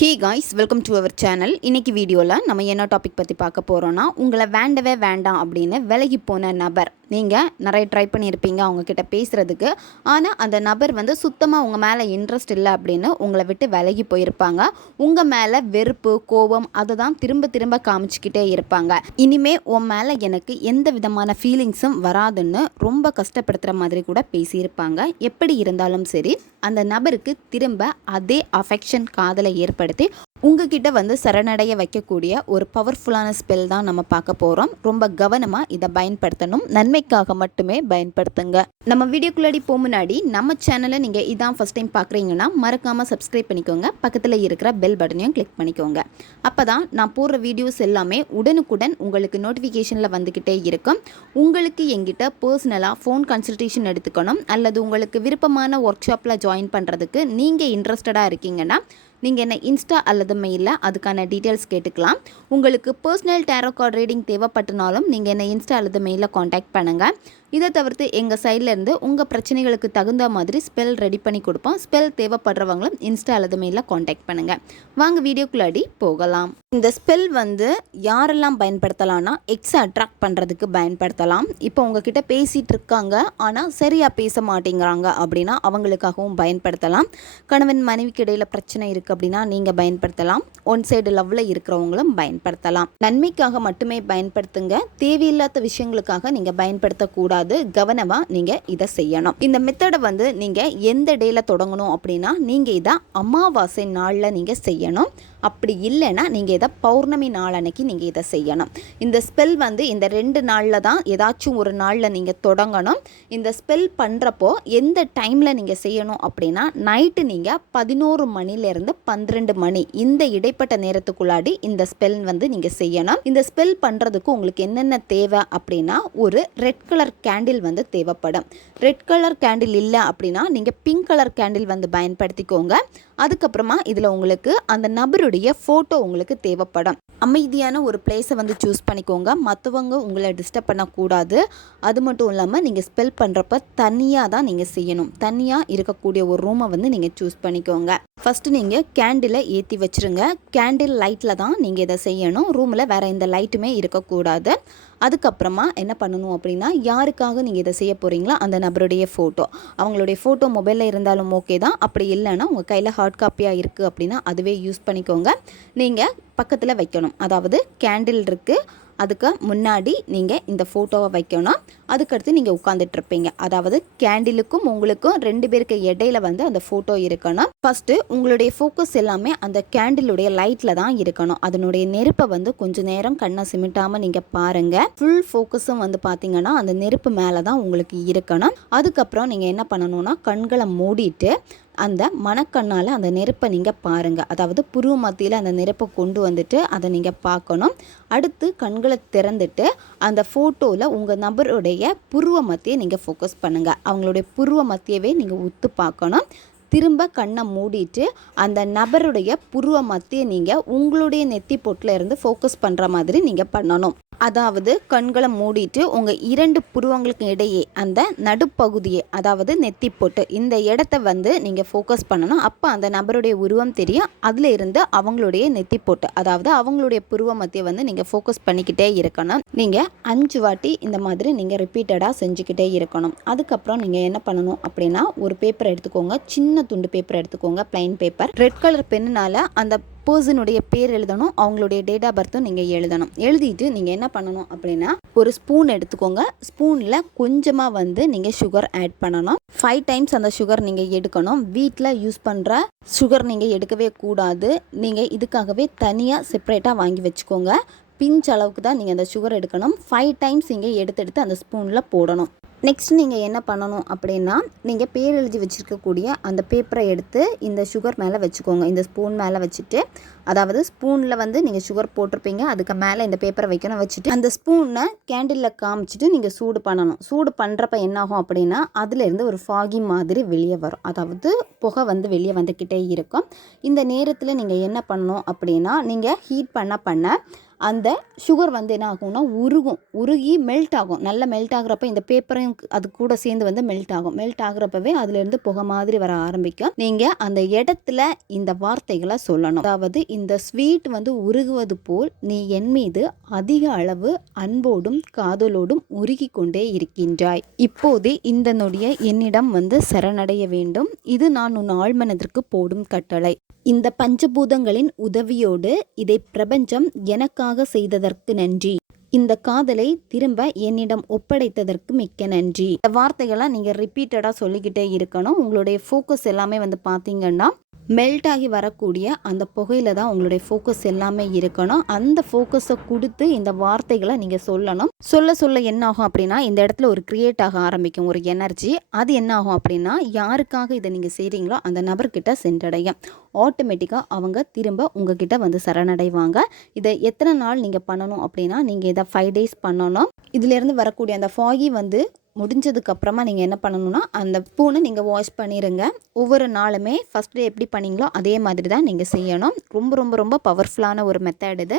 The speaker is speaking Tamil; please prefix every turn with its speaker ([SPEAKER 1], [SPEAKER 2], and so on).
[SPEAKER 1] Hi guys welcome to our channel இன்றைக்கி வீடியோவில் நம்ம என்ன டாபிக் பற்றி பார்க்க போகிறோன்னா உங்களை வேண்டவே வேண்டாம் அப்படின்னு விலகி போன நபர். நீங்கள் நிறைய ட்ரை பண்ணியிருப்பீங்க அவங்கக்கிட்ட பேசுகிறதுக்கு ஆனால் அந்த நபர் வந்து சுத்தமாக உங்கள் மேலே இன்ட்ரெஸ்ட் இல்லை அப்படின்னு உங்களை விட்டு விலகி போயிருப்பாங்க. உங்கள் மேலே வெறுப்பு கோபம் அதை தான் திரும்ப திரும்ப காமிச்சிக்கிட்டே இருப்பாங்க. இனிமே உன் மேலே எனக்கு எந்த விதமான ஃபீலிங்ஸும் வராதுன்னு ரொம்ப கஷ்டப்படுத்துகிற மாதிரி கூட பேசியிருப்பாங்க. எப்படி இருந்தாலும் சரி அந்த நபருக்கு திரும்ப அதே அஃபெக்ஷன் காதலை ஏற்படுத்தி உங்ககிட்ட வந்து சரணடைய வைக்கக்கூடிய ஒரு பவர்ஃபுல்லான ஸ்பெல் தான் நம்ம பார்க்க போகிறோம் ரொம்ப கவனமாக இதை பயன்படுத்தணும். நன்மைக்காக மட்டுமே பயன்படுத்துங்க. நம்ம வீடியோக்குள்ளாடி போக முன்னாடி நம்ம சேனலை நீங்கள் இதான் ஃபஸ்ட் டைம் பார்க்குறீங்கன்னா மறக்காமல் சப்ஸ்கிரைப் பண்ணிக்கோங்க. பக்கத்தில் இருக்கிற பெல் பட்டனையும் கிளிக் பண்ணிக்கோங்க. அப்போ தான் நான் போடுற வீடியோஸ் எல்லாமே உடனுக்குடன் உங்களுக்கு நோட்டிஃபிகேஷனில் வந்துக்கிட்டே இருக்கும். உங்களுக்கு எங்கிட்ட பர்சனலாக ஃபோன் கன்சல்டேஷன் எடுத்துக்கணும். அல்லது உங்களுக்கு விருப்பமான ஒர்க் ஷாப்பில் ஜாயின் பண்ணுறதுக்கு நீங்கள் இன்ட்ரெஸ்டடாக இருக்கீங்கன்னா நீங்கள் என்ன இன்ஸ்டா அல்லது மெயிலில் அதுக்கான டீட்டெயில்ஸ் கேட்டுக்கலாம். உங்களுக்கு பர்சனல் டேரோ கார்டு ரீடிங் தேவைப்பட்டனாலும் நீங்கள் என்ன இன்ஸ்டா அல்லது மெயிலில் காண்டாக்ட் பண்ணுங்கள் இதை தவிர்த்து எங்கள் சைட்லேருந்து உங்கள் பிரச்சனைகளுக்கு தகுந்த மாதிரி ஸ்பெல் ரெடி பண்ணி கொடுப்போம். ஸ்பெல் தேவைப்படுறவங்களும் இன்ஸ்டா அல்லது மெயிலில் காண்டாக்ட் பண்ணுங்கள் வாங்க வீடியோக்குள்ளாடி போகலாம். இந்த ஸ்பெல் வந்து யாரெல்லாம் பயன்படுத்தலாம்னா எக்ஸை அட்ராக்ட் பண்ணுறதுக்கு பயன்படுத்தலாம். இப்போ உங்ககிட்ட பேசிகிட்டு இருக்காங்க. ஆனால் சரியாக பேச மாட்டேங்கிறாங்க அப்படின்னா அவங்களுக்காகவும் பயன்படுத்தலாம். கணவன் மனைவிக்கு இடையில் பிரச்சனை இருக்குது அப்படின்னா நீங்கள் பயன்படுத்தலாம். ஒன் சைடு லவ்வில் இருக்கிறவங்களும் பயன்படுத்தலாம். நன்மைக்காக மட்டுமே பயன்படுத்துங்க. தேவையில்லாத விஷயங்களுக்காக நீங்கள் பயன்படுத்தக்கூடாது. கவனமாக நீங்கள் இதை செய்யணும். இந்த மெத்தடை வந்து நீங்கள் எந்த டேல தொடங்கணும் அப்படின்னா நீங்கள் இதை அமாவாசை நாளில் நீங்கள் செய்யணும். அப்படி இல்லைன்னா நீங்கள் இதை பௌர்ணமி நாள் அன்னைக்கு நீங்கள் இதை செய்யணும். இந்த ஸ்பெல் வந்து இந்த ரெண்டு நாளில் தான் ஏதாச்சும் ஒரு நாளில் நீங்கள் தொடங்கணும். இந்த ஸ்பெல் பண்ணுறப்போ எந்த டைமில் நீங்கள் செய்யணும் அப்படின்னா நைட்டு நீங்கள் பதினோரு மணிலேருந்து பன்னிரெண்டு மணி இந்த இடைப்பட்ட நேரத்துக்குள்ளாடி இந்த ஸ்பெல் வந்து நீங்கள் செய்யணும். இந்த ஸ்பெல் பண்ணுறதுக்கு உங்களுக்கு என்னென்ன தேவை அப்படின்னா ஒரு ரெட் கலர் கேண்டில் வந்து தேவைப்படும். ரெட் கலர் கேண்டில் இல்லை அப்படின்னா நீங்கள் பிங்க் கலர் கேண்டில் வந்து பயன்படுத்திக்கோங்க. அதுக்கப்புறமா இதில் உங்களுக்கு அந்த நபருடைய ஃபோட்டோ உங்களுக்கு தேவைப்படும். அமைதியான ஒரு பிளேஸை வந்து சூஸ் பண்ணிக்கோங்க. மற்றவங்க உங்களை டிஸ்டர்ப் பண்ணக்கூடாது. அது மட்டும் இல்லாமல் நீங்கள் ஸ்பெல் பண்ணுறப்ப தனியாக தான் நீங்கள் செய்யணும். தனியாக இருக்கக்கூடிய ஒரு ரூமை வந்து நீங்கள் சூஸ் பண்ணிக்கோங்க. ஃபஸ்ட்டு நீங்கள் கேண்டிலை ஏற்றி வச்சுருங்க. கேண்டில் லைட்டில் தான் நீங்கள் இதை செய்யணும். ரூமில் வேறு எந்த லைட்டுமே இருக்கக்கூடாது. அதுக்கப்புறமா என்ன பண்ணணும் அப்படின்னா யாருக்காக நீங்கள் இதை செய்ய போகிறீங்களோ அந்த நபருடைய ஃபோட்டோ அவங்களுடைய ஃபோட்டோ மொபைலில் இருந்தாலும் ஓகே தான். அப்படி இல்லைன்னா உங்கள் கையில் ஹார்ட் காப்பியாக இருக்குது அப்படின்னா அதுவே யூஸ் பண்ணிக்கோங்க. நீங்கள் பக்கத்தில் வைக்கணும். அதாவது கேண்டில் இருக்குது அதுக்கு முன்னாடி நீங்கள் இந்த ஃபோட்டோவை வைக்கணும். அதுக்கடுத்து நீங்கள் உட்காந்துட்ருப்பீங்க அதாவது கேண்டிலுக்கும் உங்களுக்கும் ரெண்டு பேருக்கு இடையில வந்து அந்த ஃபோட்டோ இருக்கணும். ஃபஸ்ட்டு உங்களுடைய ஃபோக்கஸ் எல்லாமே அந்த கேண்டிலுடைய லைட்டில் தான் இருக்கணும். அதனுடைய நெருப்பை வந்து கொஞ்ச நேரம் கண்ணை சிமிட்டாமல் நீங்கள் பாருங்கள் ஃபுல் ஃபோக்கஸும் வந்து பார்த்தீங்கன்னா அந்த நெருப்பு மேலே தான் உங்களுக்கு இருக்கணும். அதுக்கப்புறம் நீங்கள் என்ன பண்ணணும்னா கண்களை மூடிட்டு அந்த மணக்கண்ணால் அந்த நெருப்பை நீங்கள் பாருங்கள் அதாவது புருவ மத்தியில் அந்த நெருப்பை கொண்டு வந்துட்டு அதை நீங்கள் பார்க்கணும். அடுத்து கண்களை திறந்துட்டு அந்த ஃபோட்டோவில் உங்கள் நபருடைய புருவ மத்தியை நீங்கள் ஃபோக்கஸ் பண்ணுங்கள் அவங்களுடைய புருவ மத்தியவே நீங்கள் உத்து பார்க்கணும். திரும்ப கண்ணை மூடிட்டு அந்த நபருடைய புருவ மத்தியை நீங்கள் உங்களுடைய நெத்தி பொட்டில் இருந்து ஃபோக்கஸ் பண்ணுற மாதிரி நீங்கள் பண்ணணும். அதாவது கண்களை மூடிட்டு உங்கள் இரண்டு புருவங்களுக்கு இடையே அந்த நடுப்பகுதியை அதாவது நெத்தி போட்டு இந்த இடத்த வந்து நீங்கள் ஃபோக்கஸ் பண்ணணும். அப்போ அந்த நபருடைய உருவம் தெரியும். அதில் இருந்து அவங்களுடைய நெத்தி போட்டு அதாவது அவங்களுடைய புருவ மத்தியை வந்து நீங்கள் ஃபோக்கஸ் பண்ணிக்கிட்டே இருக்கணும். நீங்கள் அஞ்சு வாட்டி இந்த மாதிரி நீங்கள் ரிப்பீட்டடாக செஞ்சுக்கிட்டே இருக்கணும். அதுக்கப்புறம் நீங்கள் என்ன பண்ணணும் அப்படின்னா ஒரு பேப்பர் எடுத்துக்கோங்க. சின்ன துண்டு பேப்பர் எடுத்துக்கோங்க. பிளைன் பேப்பர் ரெட் கலர் பெண்ணுனால அந்த பர்சனுடைய பேர் எழுதணும் அவங்களுடைய டேட் ஆஃப் பர்த்தும் நீங்கள் எழுதணும். எழுதிட்டு நீங்கள் என்ன பண்ணணும் அப்படின்னா ஒரு ஸ்பூன் எடுத்துக்கோங்க. ஸ்பூனில் கொஞ்சமாக வந்து நீங்கள் சுகர் ஆட் பண்ணணும். ஃபைவ் டைம்ஸ் அந்த சுகர் நீங்கள் எடுக்கணும். வீட்டில் யூஸ் பண்ணுற சுகர் நீங்கள் எடுக்கவே கூடாது. நீங்கள் இதுக்காகவே தனியாக செப்பரேட்டாக வாங்கி வச்சுக்கோங்க. பிஞ்ச் அளவுக்கு தான் நீங்கள் அந்த சுகர் எடுக்கணும். ஃபைவ் டைம்ஸ் நீங்கள் எடுத்து எடுத்து அந்த ஸ்பூனில் போடணும். நெக்ஸ்ட் நீங்கள் என்ன பண்ணணும் அப்படின்னா நீங்கள் பேர் எழுதி வச்சுருக்கக்கூடிய அந்த பேப்பரை எடுத்து இந்த சுகர் மேலே வச்சுக்கோங்க. இந்த ஸ்பூன் மேலே வச்சுட்டு அதாவது ஸ்பூனில் வந்து நீங்கள் சுகர் போட்டிருப்பீங்க அதுக்கு மேலே இந்த பேப்பரை வைக்கணும் வச்சுட்டு அந்த ஸ்பூனை கேண்டிலில் காமிச்சிட்டு நீங்கள் சூடு பண்ணணும். சூடு பண்ணுறப்ப என்னாகும் அப்படின்னா அதுலேருந்து ஒரு ஃபாகி மாதிரி வெளியே வரும். அதாவது புகை வந்து வெளியே வந்துக்கிட்டே இருக்கும். இந்த நேரத்தில் நீங்கள் என்ன பண்ணணும் அப்படின்னா நீங்கள் ஹீட் பண்ண பண்ண அந்த சுகர் வந்து என்ன ஆகும்னா உருகும் உருகி மெல்ட் ஆகும். நல்லா மெல்ட் ஆகுறப்ப இந்த பேப்பரையும் அது கூட சேர்ந்து வந்து மெல்ட் ஆகும். மெல்ட் ஆகுறப்பவே அதுலேருந்து புகை மாதிரி வர ஆரம்பிக்கும். நீங்கள் அந்த இடத்துல இந்த வார்த்தைகளை சொல்லணும். அதாவது இந்த ஸ்வீட் வந்து உருகுவது போல் நீ என் மீது அதிக அளவு அன்போடும் காதலோடும் உருகி கொண்டே இருக்கின்றாய். இப்போதே இந்த நொடிய என்னிடம் வந்து சரணடைய வேண்டும். இது நான் உன் ஆழ்மனதிற்கு போடும் கட்டளை. இந்த பஞ்சபூதங்களின் உதவியோடு இதை பிரபஞ்சம் எனக்காக செய்ததற்கு நன்றி. இந்த காதலை திரும்ப என்னிடம் ஒப்படைத்ததற்கு மிக்க நன்றி. இந்த வார்த்தைகளை நீங்கள் ரிப்பீட்டடாக சொல்லிக்கிட்டே இருக்கணும். உங்களுடைய ஃபோக்கஸ் எல்லாமே வந்து பார்த்தீங்கன்னா மெல்ட் ஆகி வரக்கூடிய அந்த புகையில தான் உங்களுடைய ஃபோக்கஸ் எல்லாமே இருக்கணும். அந்த ஃபோக்கஸை கொடுத்து இந்த வார்த்தைகளை நீங்கள் சொல்லணும். சொல்ல சொல்ல என்ன ஆகும் அப்படின்னா இந்த இடத்துல ஒரு க்ரியேட் ஆக ஆரம்பிக்கும் ஒரு எனர்ஜி அது என்ன ஆகும் அப்படின்னா யாருக்காக இதை நீங்கள் செய்கிறீங்களோ அந்த நபர்கிட்ட சென்றடையும். ஆட்டோமேட்டிக்காக அவங்க திரும்ப உங்ககிட்ட வந்து சரணடைவாங்க. இதை எத்தனை நாள் நீங்கள் பண்ணணும் அப்படின்னா நீங்கள் இதை ஃபைவ் டேஸ் பண்ணணும். இதுலேருந்து வரக்கூடிய அந்த ஃபாகி வந்து முடிஞ்சதுக்கு அப்புறமா நீங்கள் என்ன பண்ணணும்னா அந்த பூனை நீங்கள் வாஷ் பண்ணிடுங்க ஒவ்வொரு நாளுமே ஃபஸ்ட் டே எப்படி பண்ணீங்களோ அதே மாதிரி தான் நீங்கள் செய்யணும். ரொம்ப ரொம்ப ரொம்ப பவர்ஃபுல்லான ஒரு மெத்தட் இது.